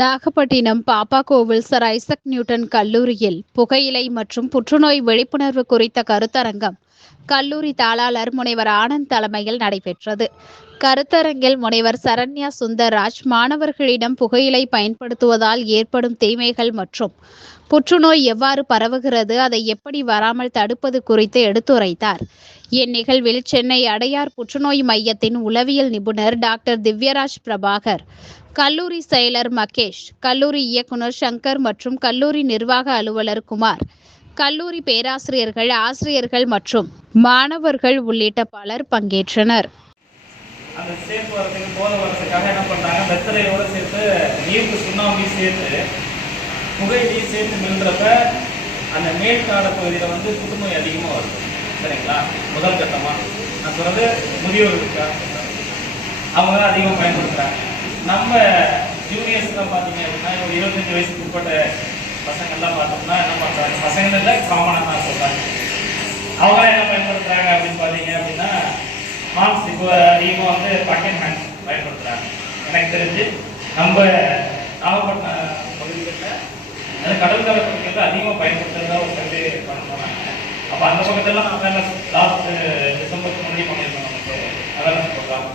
நாகப்பட்டினம் பாப்பா கோவில் sir Isaac Newton கல்லூரியில் புகையிலை மற்றும் புற்றுநோய் விழிப்புணர்வு குறித்த கருத்தரங்கம் கல்லூரி தாளாளர் முனைவர் ஆனந்த் தலைமையில் நடைபெற்றது. கருத்தரங்கில் முனைவர் சரண்யா சுந்தர்ராஜ் மாணவர்களிடம் புகையிலை பயன்படுத்துவதால் ஏற்படும் தீமைகள் மற்றும் புற்றுநோய் எவ்வாறு பரவுகிறது அதை எப்படி வராமல் தடுப்பது குறித்து எடுத்துரைத்தார். இந்நிகழ்வில் சென்னை அடையார் புற்றுநோய் மையத்தின் உளவியல் நிபுணர் டாக்டர் திவ்யராஜ் பிரபாகர் கல்லூரி செயலர் மகேஷ் கல்லூரி இயக்குனர் சங்கர் மற்றும் கல்லூரி நிர்வாக அலுவலர் குமார் கல்லூரி பேராசிரியர்கள் ஆசிரியர்கள் மற்றும் மாணவர்கள் உள்ளிட்ட பலர் பங்கேற்றனர். அந்த சேர்த்து வரதுக்கு போத வரதுக்காக என்ன பண்ணுறாங்க வெத்தலையோடு சேர்த்து நீருக்கு சுண்ணாம்பி சேர்த்து புகையிலையும் சேர்த்து மில்றப்ப அந்த மேற்கால பகுதியில் வந்து புற்றுநோய் அதிகமாக வருது. சரிங்களா? முதல் கட்டமாக நான் சொல்கிறது முதியோர்களுக்கு அவங்க தான் அதிகமாக பயன்படுத்துகிறாங்க நம்ம ஜூனியர்ஸ்லாம் பார்த்தீங்க அப்படின்னா ஒரு இருபத்தஞ்சி வயசுக்கு உட்பட்ட பசங்கள்லாம் பார்த்தோம்னா என்ன பண்ணுறாங்க பசங்க காமனாக தான் சொல்கிறாங்க அவங்க என்ன பயன்படுத்துறாங்க அப்படின்னு பார்த்தீங்க அப்படின்னா மாம்ஸ் இப்போ அதிகமாக வந்து பக்கெட் ஹேண்ட்ஸ் பயன்படுத்துகிறாங்க எனக்கு தெரிஞ்சு நம்ம நாகப்பட்டினம் பகுதிகளில் அது கடல் கரை பகுதிகளில் அதிகமாக பயன்படுத்துகிறதா ஒரு சர்வே பண்ணணும் அப்போ அந்த பக்கத்தெல்லாம் அவேர்னஸ் லாஸ்ட் டிசம்பருக்கு முன்னாடி பண்ணியிருக்கோம் நமக்கு அவேர்னஸ் ப்ரோக்ராம்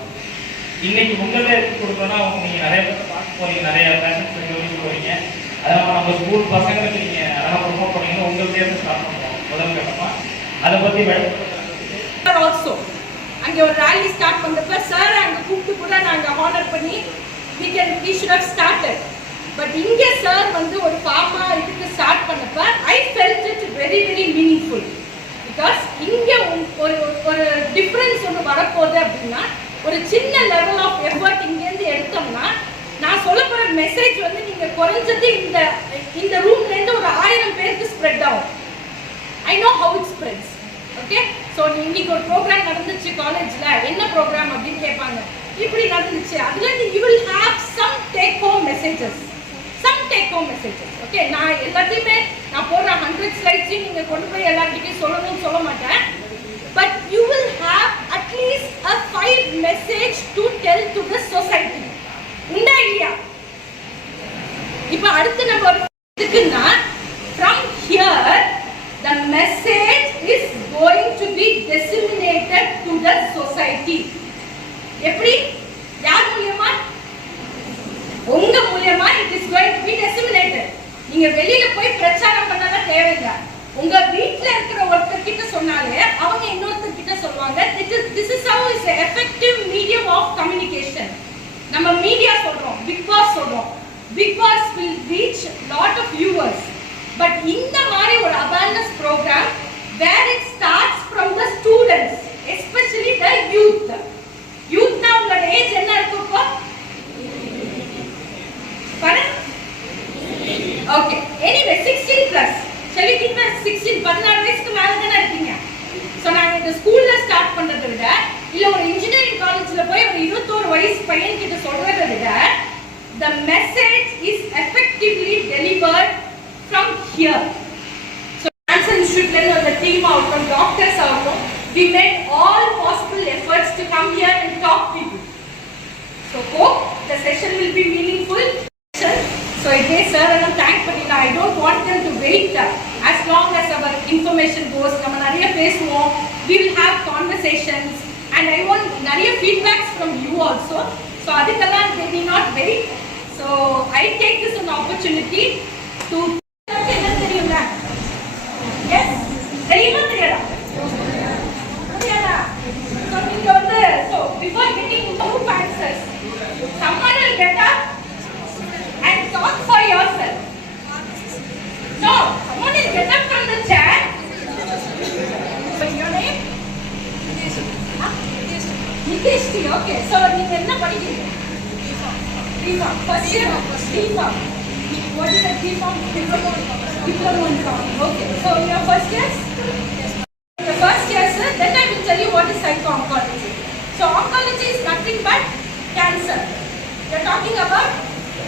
இன்னைக்கு உங்களே எடுத்து கொடுக்கணும்னா அவங்க நீங்கள் நிறைய பேர் பார்க்க போறீங்க நிறைய பேஷன் சொல்லி போறீங்க அதனால நம்ம ஸ்கூல் பசங்களுக்கு நீங்கள் அதெல்லாம் ப்ரொமோட் பண்ணீங்கன்னா உங்கள்கிட்ட இருந்து ஸ்டார்ட் பண்ணுவோம் முதல் கட்டமாக அதை பற்றி விளக்கம் ஆல்சோ அங்கே ஒரு ரேலி ஸ்டார்ட் பண்ணுறப்ப சார் அங்கே கூப்பிட்டு கூட நாங்கள் ஹானர் பண்ணி we can we should have started but இங்க சார் வந்து ஒரு ஃபார்மா இதுக்கு ஸ்டார்ட் பண்ணப்ப I felt it very very meaningful because இங்கே ஒரு ஒரு டிஃப்ரென்ஸ் ஒன்று வரப்போகுது அப்படின்னா ஒரு சின்ன லெவல் ஆஃப் எஃபர்ட் இங்கேருந்து எடுத்தோம்னா நான் சொல்ல மெசேஜ் வந்து நீங்கள் குறைஞ்சது இந்த இந்த ரூம்லேருந்து ஒரு ஆயிரம் பேருக்கு ஸ்ப்ரெட் ஆகும். I know how it spreads okay so இன்னைக்கு ஒரு ப்ரோக்ராம் நடந்துச்சு காலேஜில் என்ன ப்ரோக்ராம் அப்படின்னு கேட்பாங்க இப்படி நடந்துச்சு. அதுலேருந்து you will have some take home messages take home messages okay நான் எல்லாத்தையுமே நான் போடுற ஹண்ட்ரட் ஸ்லைட்ஸையும் நீங்கள் கொண்டு போய் எல்லார்கிட்டையும் சொல்லணும்னு சொல்ல மாட்டேன். But you will have at least a five message to tell to the society உண்டா இல்லையா? இப்போ அடுத்து நம்ம நம்ம மீடியா சொல்றோம் பிக் பாஸ் சொல்றோம். Bigg Boss will reach lot of viewers but இந்த மாதிரி ஒரு awareness programme where it starts from the students especially the youth யூத்னா உங்களோட ஏஜ் என்ன இருக்கு இப்போ? ஓகே எனிவே 16 பிளஸ் சொல்லிட்டீங்க 16 பதினாறு வயசுக்கு மேலே தானே இருக்கீங்க? ஸோ நாங்கள் இந்த ஸ்கூல்ல ஸ்டார்ட் பண்ணுறதை விட இல்லை ஒரு இன்ஜினியரிங் காலேஜ்ல போய் ஒரு இருபத்தோரு வயசு பையன் message is effectively delivered from here. So, Cancer Institute level the team out from doctors out, we made all possible efforts to come here and talk to you. So, hope the session will be meaningful. So, again, sir, and I'm thankful. I don't want them to wait uh, as long as our information goes. நம்ம நிறைய பேசுவோம். We will have conversations. And I want நிறைய feedbacks from you also. So, அதுக்கெல்லாம் they may not wait. So, I take this an opportunity to D-form. First year, D-form. What is a D-form? Diploma in form. Okay. So your first guess? The first guess, then I will tell you what is psycho-oncology. So oncology is nothing but cancer. We are talking about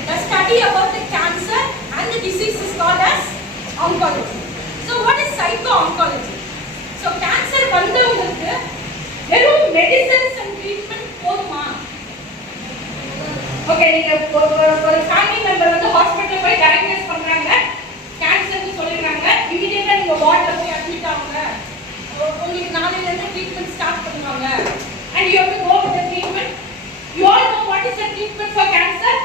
the study about the cancer and the disease is called as oncology. Okay நீங்க ஒரு ஒரு family member வந்து hospital போய் diagnose பண்றாங்க. கேன்சர்னு சொல்லிடுறாங்க. இமிடியேட்டா நீங்க வார்ட்ல போய் அட்மிட் ஆகுங்க. உங்களுக்கு ட்ரீட்மெண்ட் ஸ்டார்ட் பண்ணுவாங்க. And you have to treatment you all know what is treatment for cancer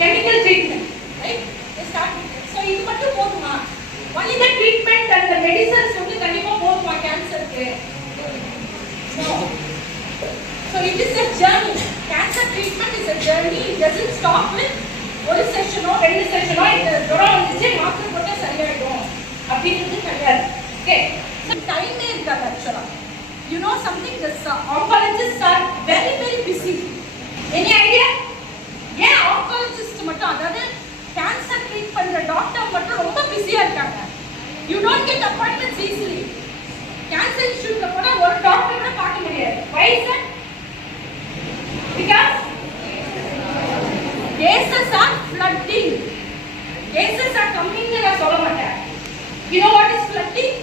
chemical treatment right the so இது மட்டும் போதுமா? Only the treatment and medicines வந்து கண்டிப்பா போதுமா கேன்சருக்கு so it is a journey cancer treatment is a journey. It doesn't stop ஒரு செஷனோ ரெண்டு செஷனோ இந்த ஜுரம் வந்துச்சு மாத்திரை போட்டால் சரியாயிடும். அப்படின்றது கிடையாது. ஓகே டைமே இருக்காது ஆக்சுவலா you know something this oncologist are very very busy any idea ஏன் ஆங்காலஜிஸ்ட் மட்டும் அதாவது கேன்சர் ட்ரீட் பண்ற டாக்டர் மட்டும் ரொம்ப பிஸியா இருக்காங்க. You don't get appointments easily cancer இஷ்யூக்கு கூட ஒரு டாக்டர் கூட பார்க்க முடியாது. வயசு sir because cases are flooding cases are coming நான் சொல்ல மாட்டேன் you know what is flooding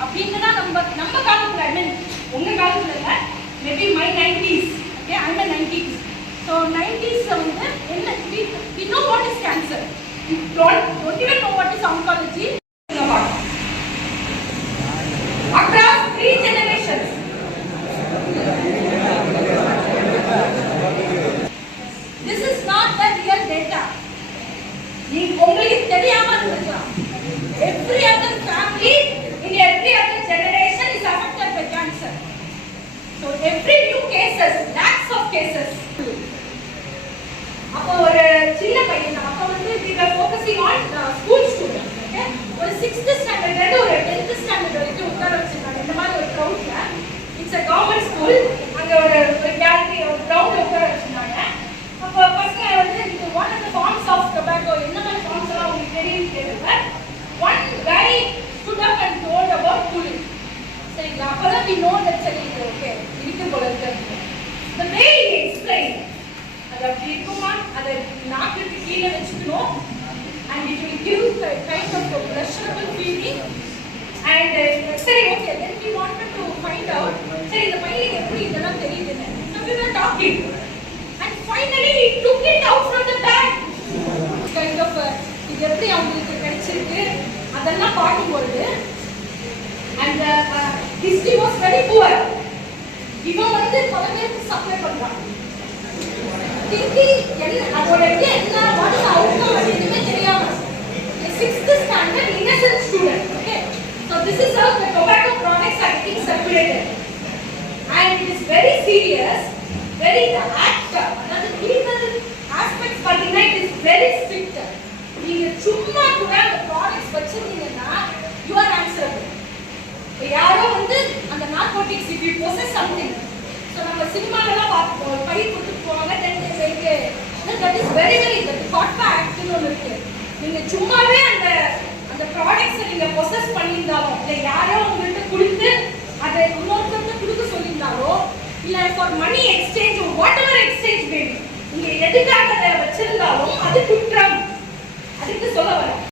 அப்படின்னு நம்ம நம்ம காலத்தில் ஐ மீன் உங்கள் காலத்தில் இல்லை maybe my nineties okay I nineties so நைன்டிஸில் வந்து என்ன we know what is cancer don't don't even know what is oncology cases அப்போ ஒரு சின்ன பையன் அப்போ வந்து we are focusing on school school okay ஒரு 6th ஸ்டாண்டர்ட்ல இருந்து ஒரு 10th ஸ்டாண்டர்ட் வரைக்கும் உட்கார வச்சிருக்காங்க. இந்த மாதிரி ஒரு கிரவுண்ட்ல இட்ஸ் a கவர்மெண்ட் ஸ்கூல் அங்க ஒரு ஒரு கேலரி ஒரு கிரவுண்ட் உட்கார வச்சிருந்தாங்க. அப்போ பசங்க வந்து இது what are the forms of tobacco என்ன மாதிரி ஃபார்ம்ஸ் எல்லாம் உங்களுக்கு தெரியும் கேட்டப்ப one very stood up and told about cooling சரிங்களா? அப்பதான் வி நோ தட் சரி ஓகே இருக்கு போல இருக்கு. The way he அதை அப்படி இருக்குமா அதை நாக்கிட்டு கீழே வச்சுக்கணும் and it will give kind of pleasurable feeling and சரி okay then we wanted to find out சரி இந்த பையனுக்கு எப்படி இதெல்லாம் தெரியுதுன்னு so we were talking and finally he took it out from the bag kind of இது எப்படி அவங்களுக்கு கிடைச்சிருக்கு அதெல்லாம் பார்க்கும் பொழுது and history was very poor இவன் வந்து பல பேருக்கு சப்ளை பண்றான் thinking என்ன அதோட இது என்ன what is the outcome அப்படின்னுமே தெரியாம sixth standard innocent student okay so this is how the tobacco products are getting circulated and it is very serious very the so நம்ம சினிமாலலாம் பார்ப்போம் ஒரு பை கொடுத்துட்டு போவாங்க தென் இருக்கு that is very very that COTPA ஆக்ட்னு ஒன்று இருக்கு. நீங்கள் சும்மாவே அந்த அந்த ப்ராடக்ட்ஸை நீங்கள் ப்ரொசஸ் பண்ணியிருந்தாலும் இல்லை யாரோ உங்கள்கிட்ட கொடுத்து அதை இன்னொருத்தருக்கு கொடுக்க சொல்லியிருந்தாலோ இல்லை for money exchange whatever exchange வேணும் நீங்கள் எதுக்காக அதை வச்சிருந்தாலும் அது குற்றம். அதுக்கு சொல்ல வரேன்.